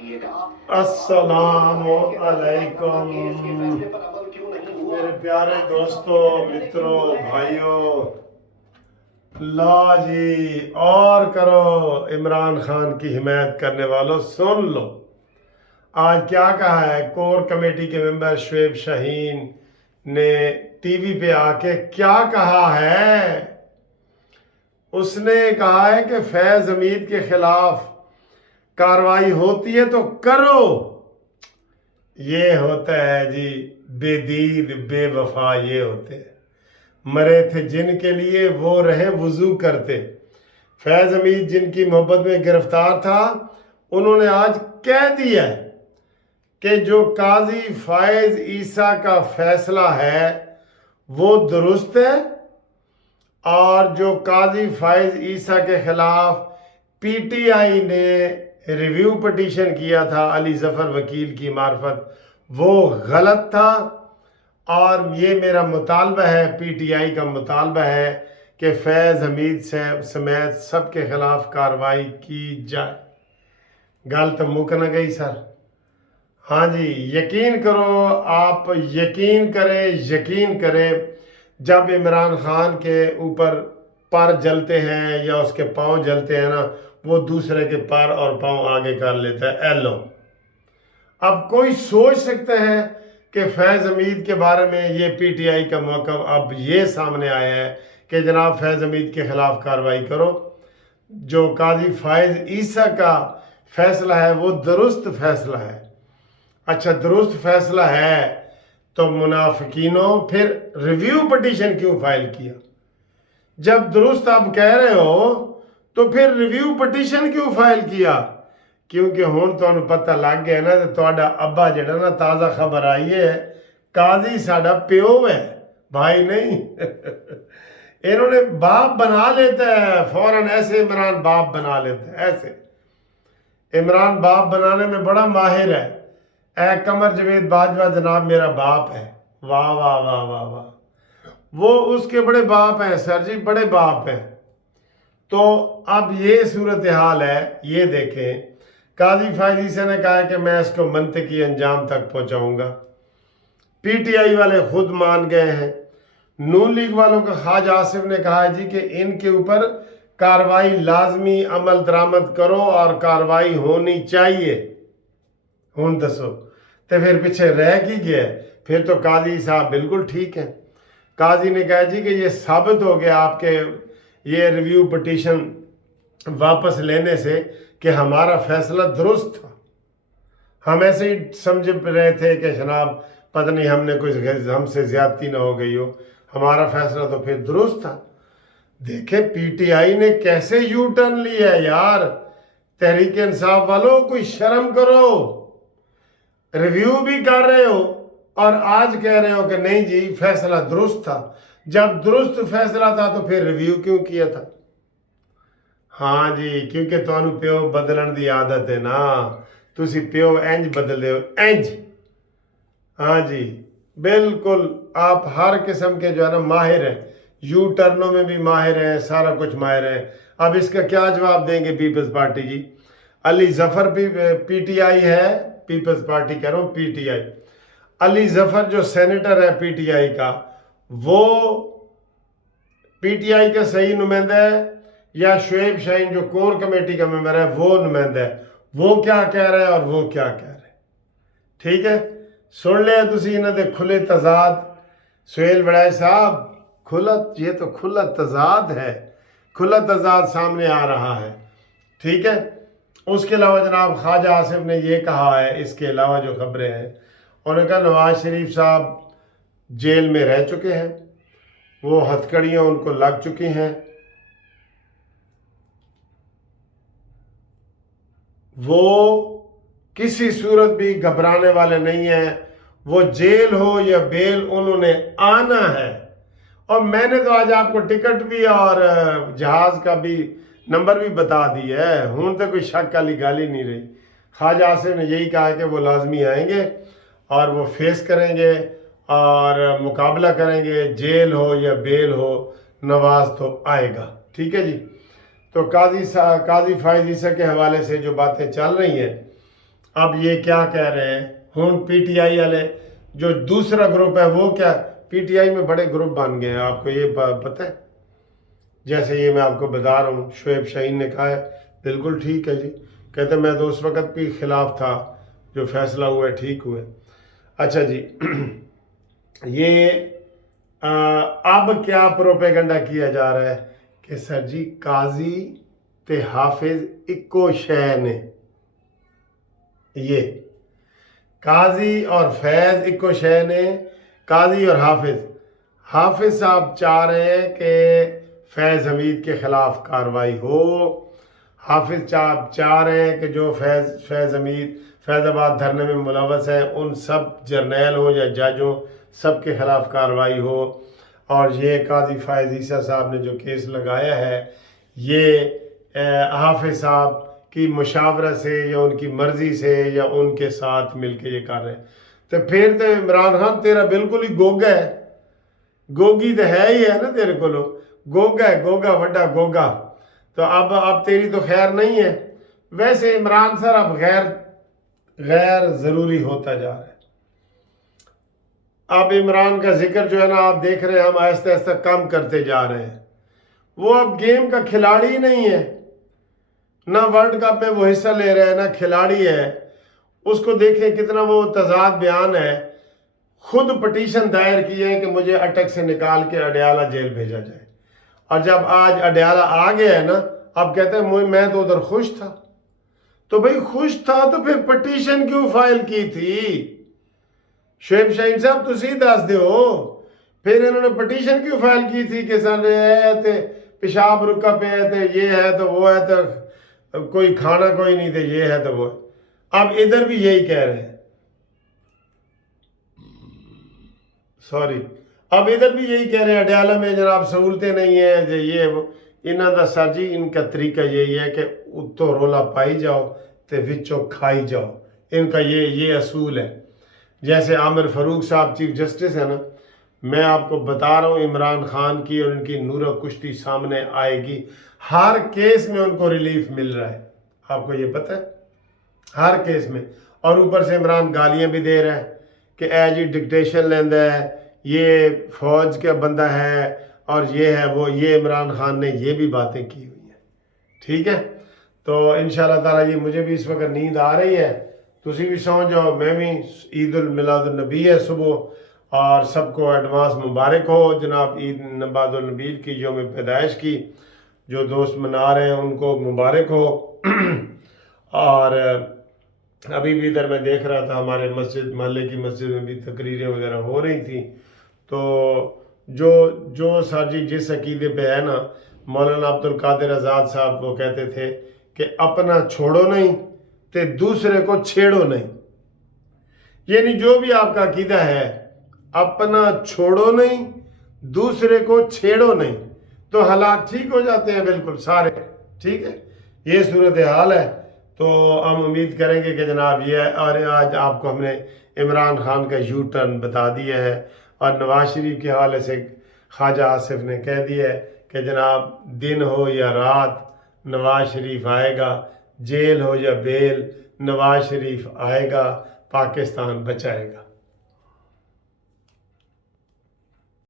अस्सलाम अलैकुम मेरे प्यारे दोस्तों, मित्रों, भाइयों। ला जी और करो इमरान खान की हिमायत करने वालों, सुन लो आज क्या कहा है। कोर कमेटी के मेंबर शुएब शाहीन ने टीवी पे आके क्या कहा है। उसने कहा है कि फैज हमीद के खिलाफ कार्रवाई होती है तो करो। ये होता है जी बेदीद बेवफा, ये होते हैं। मरे थे जिनके लिए वो रहे वुजू करते। फैज हमीद जिनकी मोहब्बत में गिरफ्तार था, उन्होंने आज कह दिया है कि जो काजी फायज ईसा का फैसला है वो दुरुस्त है, और जो काजी फायज ईसा के खिलाफ पीटीआई ने रिव्यू पटिशन किया था अली जफर वकील की मार्फत, वो गलत था। और ये मेरा मुतालबा है, पीटीआई का मुतालबा है कि फैज़ हमीद समेत सबके खिलाफ कार्रवाई की जाए। गल तो मुक न गई सर। हाँ जी, यकीन करो, आप यकीन करें जब इमरान खान के ऊपर पर जलते हैं या उसके पाँव जलते हैं ना, वो दूसरे के पर और पाँव आगे कर लेता है। एलो अब कोई सोच सकता है कि फैज़ हमीद के बारे में ये पीटीआई का मौक़िफ़ अब ये सामने आया है कि जनाब फैज़ हमीद के ख़िलाफ़ कार्रवाई करो। जो काजी फायज ईसा का फैसला है वो दुरुस्त फैसला है। अच्छा, दुरुस्त फैसला है तो मुनाफिकीनों फिर रिव्यू पटिशन क्यों फाइल किया? जब दुरुस्त आप कह रहे हो तो फिर रिव्यू पटिशन क्यों फाइल किया? क्योंकि हुण तुहानूं पता लग गया ना, तो तुहाडा अब्बा जिहड़ा ना, ताज़ा खबर आई है, काजी साडा प्यो है, भाई नहीं। इन्होंने बाप बना लेता है फौरन, ऐसे इमरान बाप बना लेता है। ऐसे इमरान बाप बनाने में बड़ा माहिर है। ए कमर जवेद बाजवा जनाब मेरा बाप है। वाह वाह वाह वाह वाह, वो उसके बड़े बाप हैं सर जी, बड़े बाप हैं। तो अब ये सूरत हाल है, ये देखें। काजी फायज ईसा ने कहा है कि मैं इसको मंतकी अंजाम तक पहुंचाऊंगा। पीटीआई वाले खुद मान गए हैं। नून लीग वालों का ख्वाजा आसिफ ने कहा है जी कि इनके ऊपर कार्रवाई लाजमी अमल दरामद करो और कार्रवाई होनी चाहिए। हुण दसो तो फिर पीछे रह की गया? फिर तो काजी साहब बिल्कुल ठीक है। काजी ने कहा जी कि ये साबित हो गया आपके ये रिव्यू पटिशन वापस लेने से कि हमारा फैसला दुरुस्त था। हम ऐसे ही समझ रहे थे कि जनाब पता नहीं हमने कुछ हमसे ज्यादती ना हो गई हो, हमारा फैसला तो फिर दुरुस्त था। देखे पीटीआई ने कैसे यू टर्न लिया है यार। तहरीक इंसाफ वालों, कोई शर्म करो। रिव्यू भी कर रहे हो और आज कह रहे हो कि नहीं जी फैसला दुरुस्त था। जब दुरुस्त फैसला था तो फिर रिव्यू क्यों किया था? हाँ जी, क्योंकि तुहानू प्यो बदलन की आदत है ना, तुसी प्यो इंज बदल दे इंज। हाँ जी बिल्कुल, आप हर किस्म के जो है ना माहिर हैं, यू टर्नों में भी माहिर हैं, सारा कुछ माहिर हैं। अब इसका क्या जवाब देंगे पीपल्स पार्टी जी? अली जफर भी पीटीआई है, पीपल्स पार्टी कह रहा हूँ पीटीआई। अली जफर जो सेनेटर है पीटीआई का, वो पीटीआई का सही नुमाइंदा है या शुएब शाहीन जो कोर कमेटी का मेंबर है वो नुमाइंदा है? वो क्या कह रहा है और वो क्या कह रहा है? ठीक है, सुन लिया तुसी इन्हां दे खुले तजाद। सुहेल बड़ाई साहब, खुला, ये तो खुला तजाद है, खुला तजाद सामने आ रहा है। ठीक है, उसके अलावा जनाब ख्वाजा आसिफ ने ये कहा है, इसके अलावा जो खबरें हैं, उन्होंने कहा नवाज शरीफ साहब जेल में रह चुके हैं, वो हथकड़ियाँ उनको लग चुकी हैं, वो किसी सूरत भी घबराने वाले नहीं हैं। वो जेल हो या बेल, उन्होंने आना है। और मैंने तो आज आपको टिकट भी और जहाज़ का भी नंबर भी बता दिया है। हूँ तो कोई शक वाली गाली नहीं रही। ख्वाजा आसिफ ने यही कहा कि वो लाजमी आएंगे और वो फेस करेंगे और मुकाबला करेंगे, जेल हो या बेल हो, नवाज तो आएगा। ठीक है जी। तो काजी फायज ईसा के हवाले से जो बातें चल रही हैं, اب یہ کیا کہہ رہے ہیں ہوں پی ٹی آئی والے جو دوسرا گروپ ہے وہ کیا پی ٹی آئی میں بڑے گروپ بن گئے ہیں آپ کو یہ پتہ ہے جیسے یہ میں آپ کو بتا رہا ہوں شعیب شاہین نے کہا ہے بالکل ٹھیک ہے جی کہتے میں تو اس وقت بھی خلاف تھا جو فیصلہ ہوا ہے ٹھیک ہوئے اچھا جی یہ اب کیا پروپیگنڈا کیا جا رہا ہے کہ سر جی قاضی تے حافظ اکو شے نے یہ قاضی اور فیض اکو شے نے قاضی اور حافظ صاحب چاہ رہے ہیں کہ فیض حمید کے خلاف کارروائی ہو حافظ صاحب چاہ رہے ہیں کہ جو فیض حمید فیض آباد دھرنے میں ملوث ہیں ان سب جرنیل ہوں یا جج ہوں سب کے خلاف کارروائی ہو اور یہ قاضی فائز عیسیٰ صاحب نے جو کیس لگایا ہے یہ حافظ صاحب کی مشاورت سے یا ان کی مرضی سے یا ان کے ساتھ مل کے یہ کر رہے ہیں تو پھر تو عمران خان تیرا بالکل ہی گوگا ہے گوگی تو ہے ہی ہے نا تیرے کو گوگا ہے گوگا وڈا گوگا تو اب تیری تو خیر نہیں ہے ویسے عمران سر اب غیر ضروری ہوتا جا رہا ہے اب عمران کا ذکر جو ہے نا آپ دیکھ رہے ہیں ہم آہستہ آہستہ کم کرتے جا رہے ہیں وہ اب گیم کا کھلاڑی نہیں ہے نہ ورلڈ کپ میں وہ حصہ لے رہے ہیں نہ کھلاڑی ہے اس کو دیکھیں کتنا وہ تضاد بیان ہے خود پٹیشن دائر کی ہے کہ مجھے اٹک سے نکال کے اڈیالہ جیل بھیجا جائے اور جب آج اڈیالہ آ گیا ہے نا اب کہتے ہیں میں تو ادھر خوش تھا تو بھئی خوش تھا تو پھر پٹیشن کیوں فائل کی تھی شعیب شاہین صاحب تسی دس دے ہو پھر انہوں نے پٹیشن کیوں فائل کی تھی کہ سن پیشاب رکا پہ ہے تو یہ ہے تو وہ ہے تو کوئی کھانا کوئی نہیں تو یہ ہے تو وہ اب ادھر بھی یہی کہہ رہے ہیں سوری اب ادھر بھی یہی کہہ رہے ہیں اڈیالہ میں جناب سہولتیں نہیں ہیں یہ انہاں دا سر جی ان کا طریقہ یہی ہے کہ اتو رولا پائی جاؤ تے وچوں کھائی جاؤ ان کا یہ اصول ہے جیسے عامر فاروق صاحب چیف جسٹس ہے نا میں آپ کو بتا رہا ہوں عمران خان کی اور ان کی نورہ کشتی سامنے آئے گی ہر کیس میں ان کو ریلیف مل رہا ہے آپ کو یہ پتہ ہے ہر کیس میں اور اوپر سے عمران گالیاں بھی دے رہا ہے کہ اے جی ڈکٹیشن لیندہ ہے یہ فوج کا بندہ ہے اور یہ ہے وہ یہ عمران خان نے یہ بھی باتیں کی ہوئی ہیں ٹھیک ہے تو انشاءاللہ تعالی یہ مجھے بھی اس وقت نیند آ رہی ہے تسی بھی سو جاؤ میں بھی عید المیلاد النبی ہے صبح اور سب کو ایڈوانس مبارک ہو جناب عید میلاد النبی کی یوم پیدائش کی جو دوست منا رہے ہیں ان کو مبارک ہو اور ابھی بھی ادھر میں دیکھ رہا تھا ہمارے محلے کی مسجد میں بھی تقریریں وغیرہ ہو رہی تھیں تو جو سر جی جس عقیدے پہ ہے نا مولانا عبد القادر آزاد صاحب وہ کہتے تھے کہ اپنا چھوڑو نہیں تے دوسرے کو چھیڑو نہیں یعنی جو بھی آپ کا عقیدہ ہے اپنا چھوڑو نہیں دوسرے کو چھیڑو نہیں تو حالات ٹھیک ہو جاتے ہیں بالکل سارے ٹھیک ہے یہ صورتحال ہے تو ہم امید کریں گے کہ جناب یہ اور آج آپ کو ہم نے عمران خان کا یو ٹرن بتا دیا ہے اور نواز شریف کے حوالے سے خواجہ آصف نے کہہ دیا ہے کہ جناب دن ہو یا رات نواز شریف آئے گا جیل ہو یا بیل نواز شریف آئے گا پاکستان بچائے گا